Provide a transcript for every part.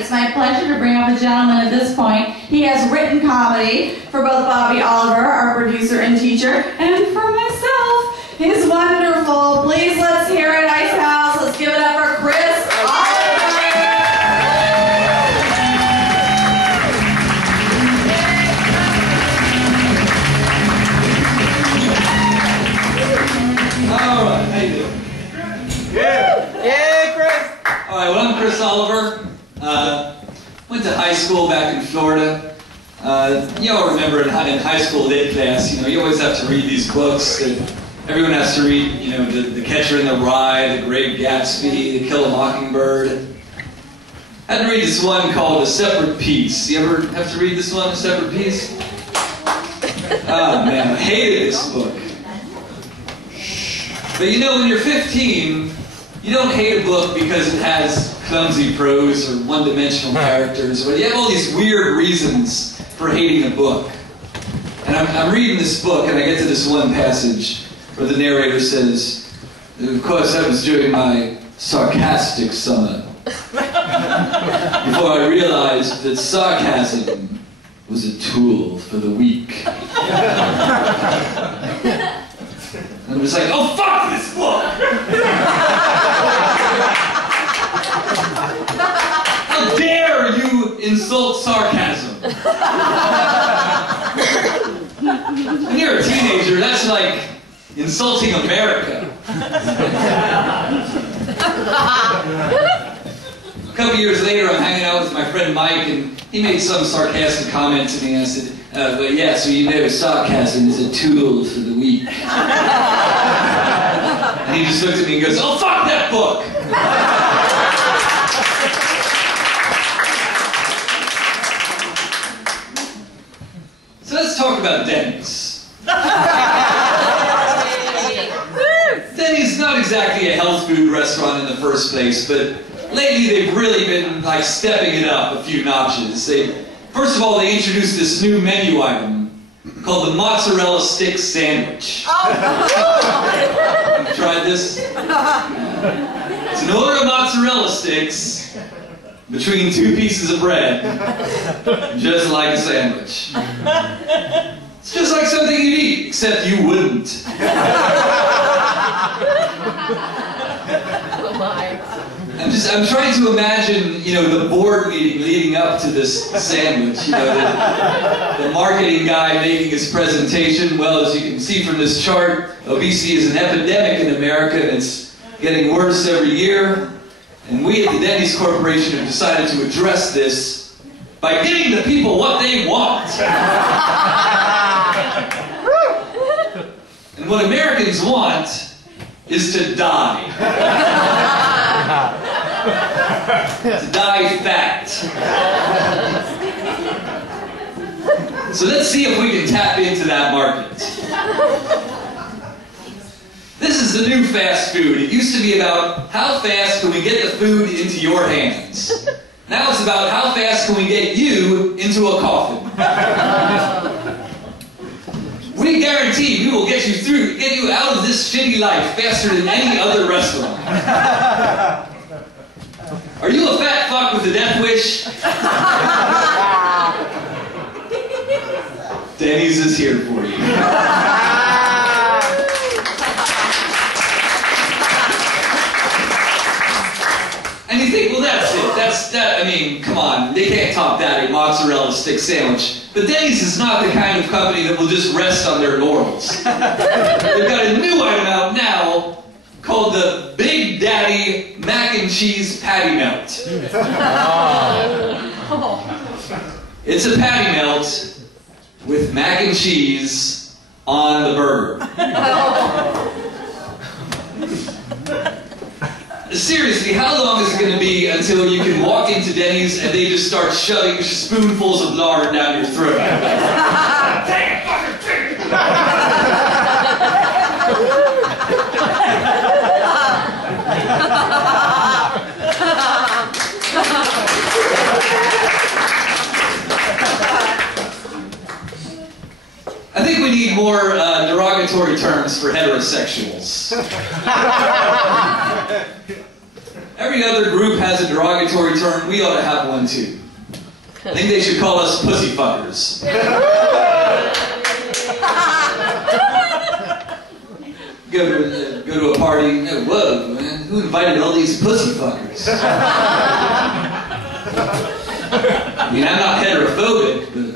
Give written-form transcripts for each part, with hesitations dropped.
It's my pleasure to bring up a gentleman at this point. He has written comedy for both Bobby Oliver, our producer and teacher, and for myself. He's wonderful. Please let's hear it, Ice House. Let's give it up for Chris Oliver. All right, how you doing? Yeah, Chris. All right, well, I'm Chris Oliver. Went to high school back in Florida. You all remember in high school lit class, you always have to read these books that everyone has to read, the Catcher in the Rye, The Great Gatsby, To Kill a Mockingbird. I had to read this one called A Separate Peace. You ever have to read this one, A Separate Peace? Oh man, I hated this book. But when you're 15, you don't hate a book because it has clumsy prose or one-dimensional characters, but you have all these weird reasons for hating a book. And I'm reading this book, and I get to this one passage where the narrator says, of course, that was during my sarcastic summer, before I realized that sarcasm was a tool for the weak. And I was like, oh, fuck this book! How dare you insult sarcasm? When you're a teenager, that's like insulting America. A couple years later, I'm hanging out with my friend Mike, and he made some sarcastic comment to me, and I said, but yeah, so sarcasm is a tool for the weak. And he just looked at me and goes, oh, fuck that book! So let's talk about Denny's. Denny's not exactly a health food restaurant in the first place, but lately they've really been stepping it up a few notches. First of all, they introduced this new menu item called the mozzarella stick sandwich. Have you tried this? It's an order of mozzarella sticks between two pieces of bread, just like a sandwich. It's just like something you'd eat, except you wouldn't. I'm trying to imagine, the board meeting leading up to this sandwich. The marketing guy making his presentation. Well, as you can see from this chart, obesity is an epidemic in America, and it's getting worse every year. And we at the Denny's Corporation have decided to address this by giving the people what they want. And what Americans want is to die. To die fat. So let's see if we can tap into that market. This is the new fast food. It used to be about how fast can we get the food into your hands. Now it's about how fast can we get you into a coffin. We guarantee we will get you out of this shitty life faster than any other restaurant. Are you a fat fuck with a death wish? Denny's is here for you. And you think, well, that's it. Come on, they can't top that, a mozzarella stick sandwich. But Denny's is not the kind of company that will just rest on their laurels. They've got a new item out now called the Big Daddy Mac and Cheese Patty Melt. It's a patty melt with mac and cheese on the burger. Seriously, how long is it going to be until you can walk into Denny's and they just start shoving spoonfuls of lard down your throat? Take it, fucker, take it! I think we need more derogatory terms for heterosexuals. Every other group has a derogatory term. We ought to have one too. I think they should call us pussy fuckers. Go to a party. Oh, whoa, man. Who invited all these pussy fuckers? I mean, I'm not heterophobic, but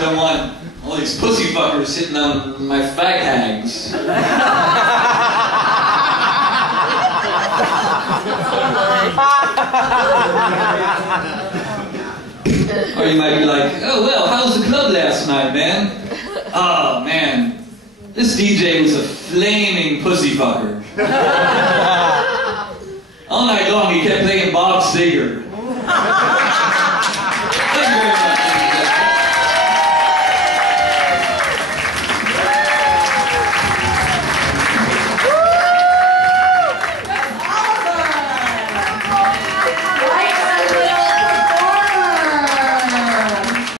don't want all these pussy fuckers sitting on my fag hags. Or you might be like, oh well, how was the club last night, man? Oh man, this DJ was a flaming pussy fucker. All night long he kept playing Bob Seger.